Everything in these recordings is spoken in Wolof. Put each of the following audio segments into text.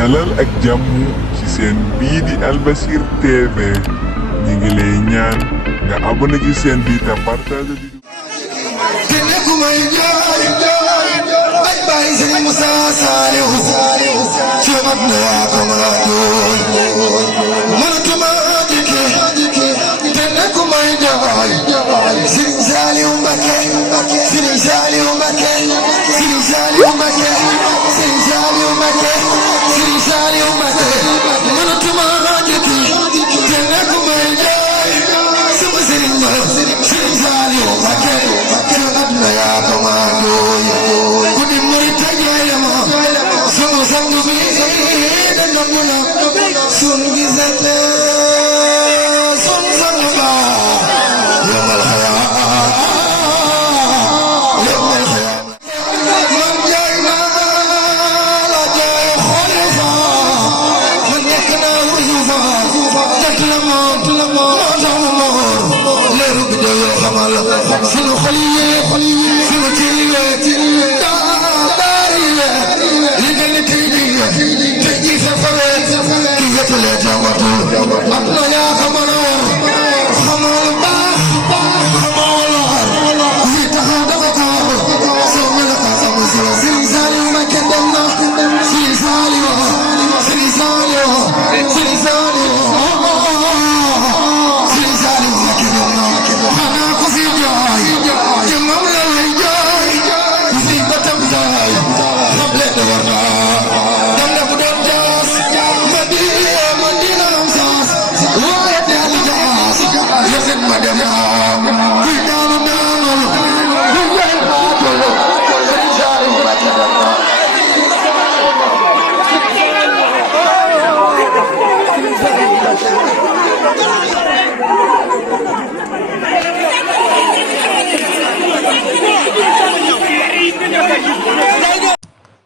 dalal ak jàmm ci seen bii di Albasir TV ñi ngi lay ñaan nga abonné ci seen bi te partage di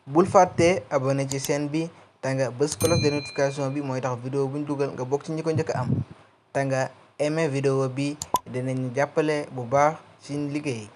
bul fàtte abonné ci chaîne bi te nga bës cloche de notification bi mooy tax vidéo buñ dugal nga bokk ci ñi ko njëkk a am te nga aimé vidéo bi dinañ jàppale bu baax ci liggéey.